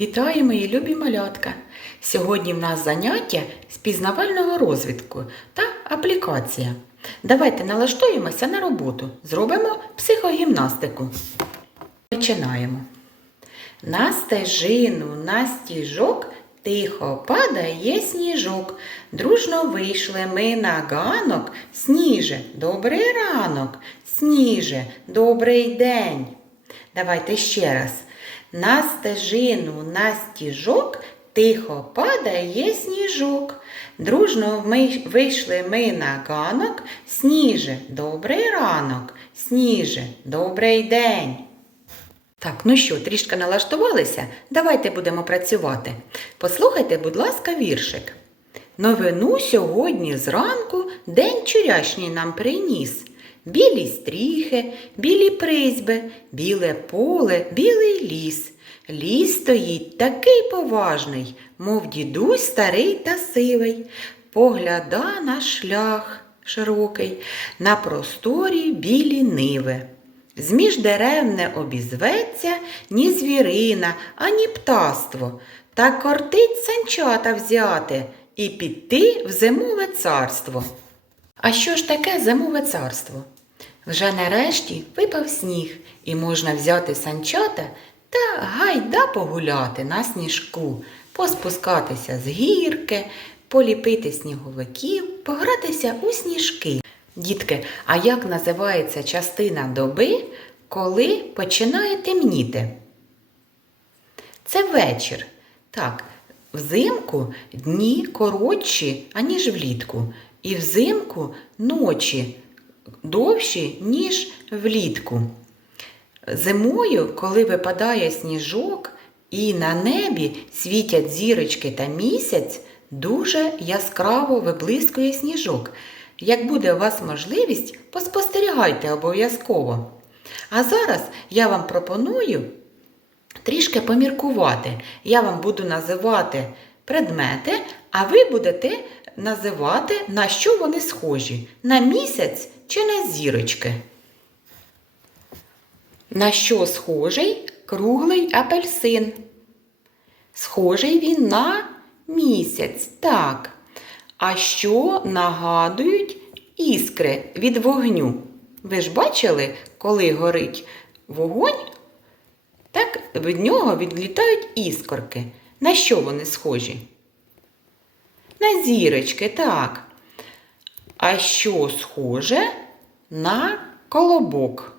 Вітаю, мої любі малятка! Сьогодні в нас заняття з пізнавального розвитку та аплікація. Давайте налаштуємося на роботу. Зробимо психогімнастику. Починаємо. На стежину, на стіжок тихо падає сніжок. Дружно вийшли ми на ганок. Сніже, добрий ранок, сніже, добрий день. Давайте ще раз. На стежину, на стіжок тихо падає сніжок. Дружно ми вийшли ми на ганок. Сніже, добрий ранок, сніже, добрий день. Так, ну що, трішки налаштувалися? Давайте будемо працювати. Послухайте, будь ласка, віршик. Новину сьогодні зранку день вчорашній нам приніс. Білі стріхи, білі призьби, біле поле, білий ліс. Ліс стоїть такий поважний, мов дідусь старий та сивий. Погляда на шлях широкий, на просторі білі ниви. Зміж дерев не обізветься ні звірина, ані птаство, та кортить санчата взяти і піти в зимове царство. А що ж таке зимове царство? Вже нарешті випав сніг, і можна взяти санчата та гайда погуляти на сніжку, поспускатися з гірки, поліпити сніговиків, погратися у сніжки. Дітки, а як називається частина доби, коли починає темніти? Це вечір. Так, взимку дні коротші, аніж влітку. І взимку ночі довші, ніж влітку. Зимою, коли випадає сніжок і на небі світять зірочки та місяць, дуже яскраво виблискує сніжок. Як буде у вас можливість, поспостерігайте обов'язково. А зараз я вам пропоную трішки поміркувати. Я вам буду називати предмети, а ви будете називати, на що вони схожі: на місяць чи на зірочки. На що схожий круглий апельсин? Схожий він на місяць, так. А що нагадують іскри від вогню? Ви ж бачили, коли горить вогонь, так від нього відлітають іскорки. На що вони схожі? На зірочки, так. А що схоже на колобок?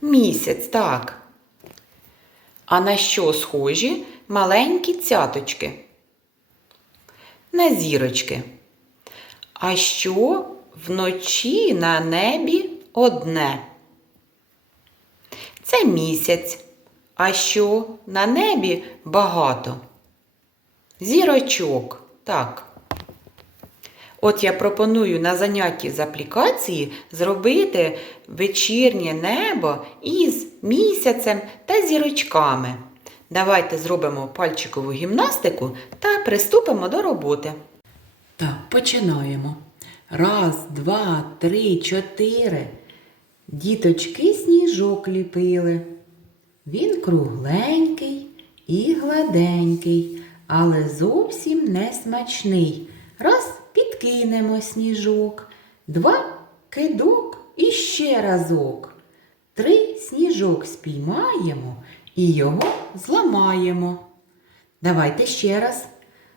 Місяць, так. А на що схожі маленькі цяточки? На зірочки. А що вночі на небі одне? Це місяць. А що на небі багато? Зірочок. Так. От я пропоную на занятті з аплікації зробити вечірнє небо із місяцем та зірочками. Давайте зробимо пальчикову гімнастику та приступимо до роботи. Так, починаємо. Раз, два, три, чотири. Діточки сніжок ліпили. Він кругленький і гладенький, але зовсім не смачний. Раз підкинемо сніжок, два кидок і ще разок. Три сніжок спіймаємо і його зламаємо. Давайте ще раз.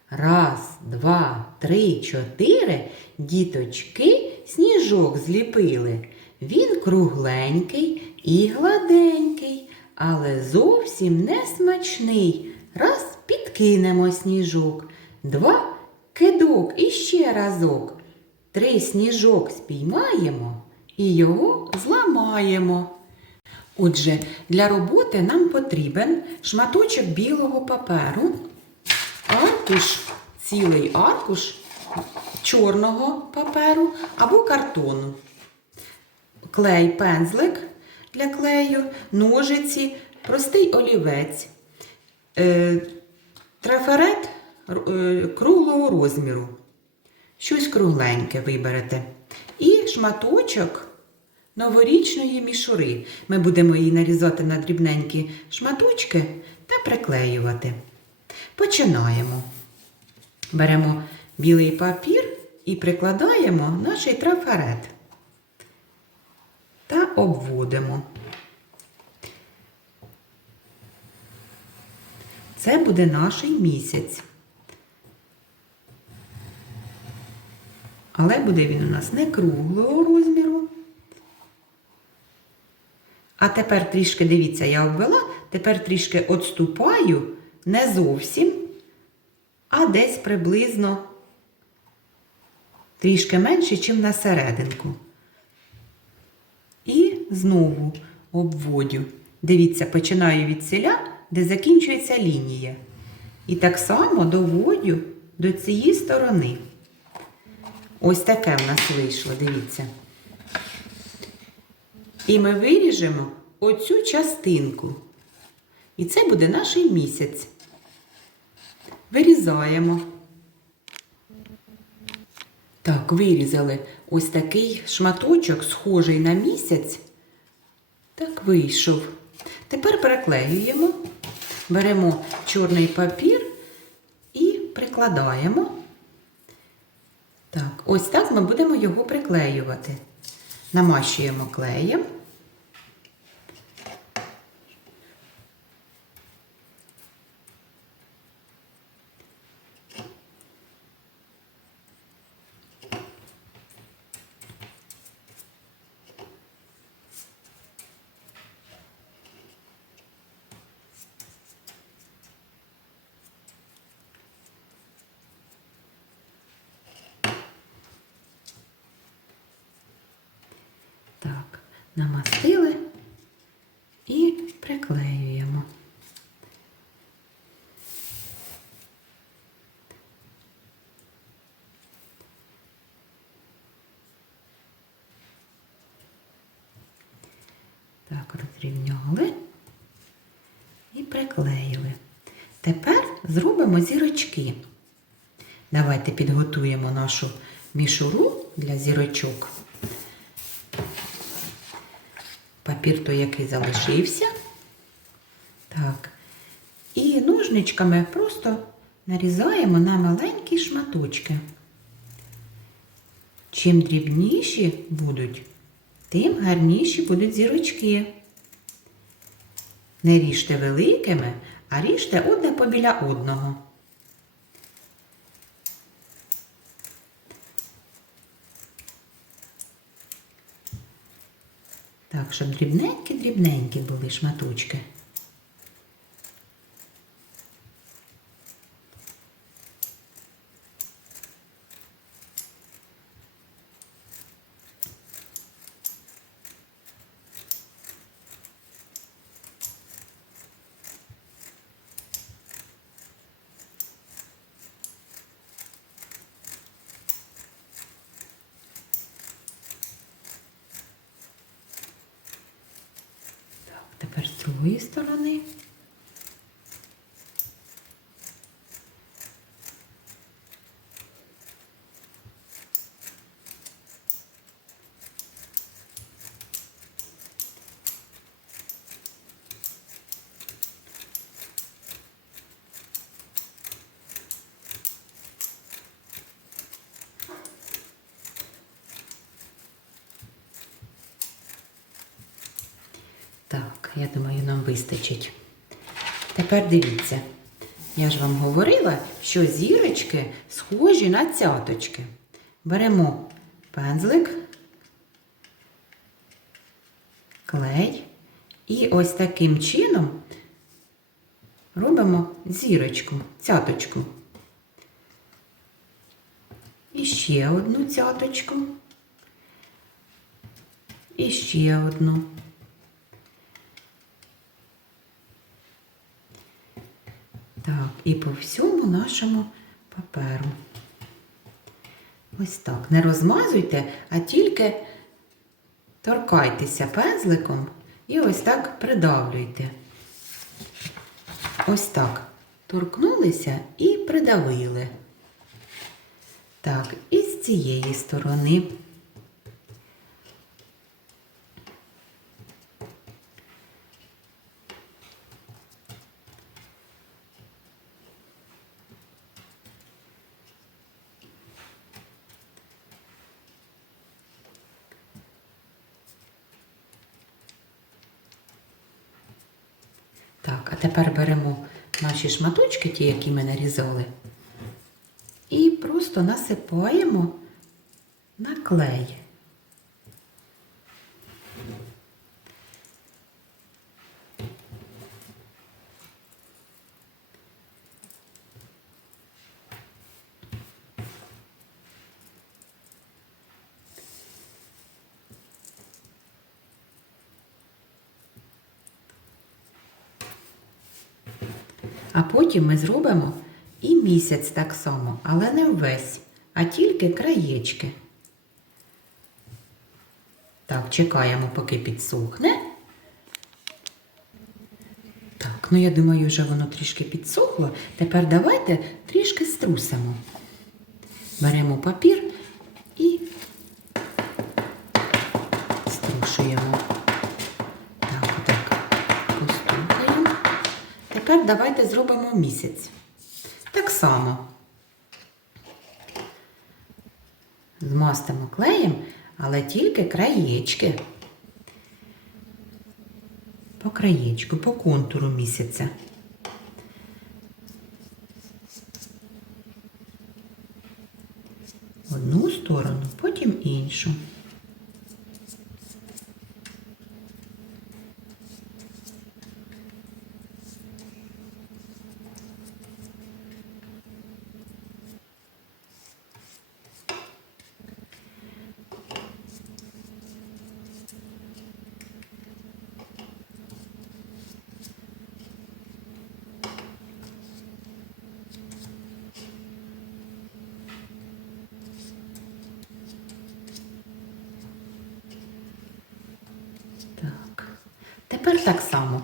Раз, два, три, чотири. Діточки сніжок зліпили. Він кругленький і гладенький, але зовсім не смачний. Раз підкинемо сніжок, два кидок і ще разок. Три сніжок спіймаємо і його зламаємо. Отже, для роботи нам потрібен шматочок білого паперу, аркуш, цілий аркуш чорного паперу або картону, клей, пензлик для клею, ножиці, простий олівець, е, трафарет круглого розміру. Щось кругленьке виберете. І шматочок новорічної мішури. Ми будемо її нарізати на дрібненькі шматочки та приклеювати. Починаємо. Беремо білий папір і прикладаємо наш трафарет та обводимо. Це буде наш місяць. Але буде він у нас не круглого розміру. А тепер трішки, дивіться, я обвела, тепер трішки отступаю, не зовсім, а десь приблизно трішки менше, ніж на серединку. І знову обводю. Дивіться, починаю від селя, де закінчується лінія. І так само доводю до цієї сторони. Ось таке в нас вийшло, дивіться. І ми виріжемо оцю частинку. І це буде наш місяць. Вирізаємо. Так, вирізали ось такий шматочок, схожий на місяць. Так вийшов. Тепер переклеюємо, беремо чорний папір і прикладаємо. Так, ось так ми будемо його приклеювати. Намащуємо клеєм. Так, намастили і приклеюємо. Так, розрівняли і приклеїли. Тепер зробимо зірочки. Давайте підготуємо нашу мішуру для зірочок. Папір той, який залишився. Так. І ножничками просто нарізаємо на маленькі шматочки. Чим дрібніші будуть, тим гарніші будуть зірочки. Не ріжте великими, а ріжте одне побіля одного. Так, щоб дрібненькі-дрібненькі були шматочки. Так, тепер з другої сторони. Так, я думаю, нам вистачить. Тепер дивіться, я ж вам говорила, що зірочки схожі на цяточки. Беремо пензлик, клей і ось таким чином робимо зірочку, цяточку. І ще одну цяточку. І ще одну. Так, і по всьому нашому паперу. Ось так. Не розмазуйте, а тільки торкайтеся пензликом і ось так придавлюйте. Ось так. Торкнулися і придавили. Так, і з цієї сторони. Так, а тепер беремо наші шматочки, ті, які ми нарізали, і просто насипаємо на клей. Потім ми зробимо і місяць так само, але не весь, а тільки краєчки. Так, чекаємо, поки підсохне. Так, ну я думаю, вже воно трішки підсохло. Тепер давайте трішки струсимо. Беремо папір і струшуємо. Так, отак постукаємо. Тепер давайте зробимо місяць. Так само. Змастимо клеєм, але тільки краєчки. По краєчку, по контуру місяця. Одну сторону, потім іншу. Так. Тепер так само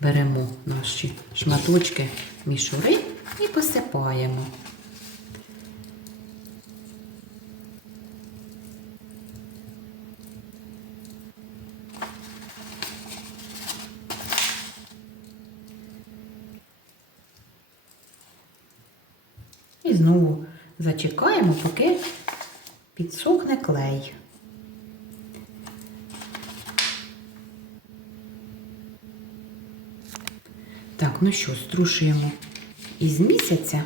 беремо наші шматочки мішури і посипаємо. І знову зачекаємо, поки підсохне клей. Так, ну що, струшуємо із місяця.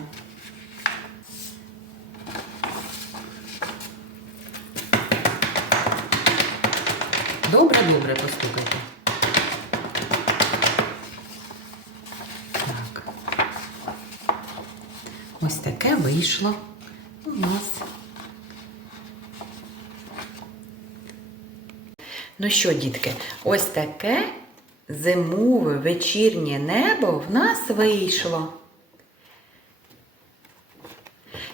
Добре, добре постукайте. Так. Ось таке вийшло у нас. Ну що, дітки, ось таке зимове вечірнє небо в нас вийшло.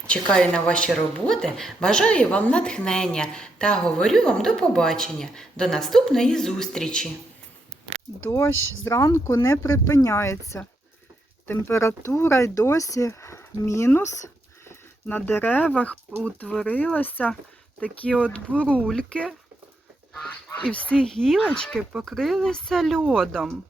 Чекаю на ваші роботи, бажаю вам натхнення та говорю вам до побачення, до наступної зустрічі. Дощ зранку не припиняється. Температура й досі мінус. На деревах утворилися такі от бурульки, і всі гілочки покрилися льодом.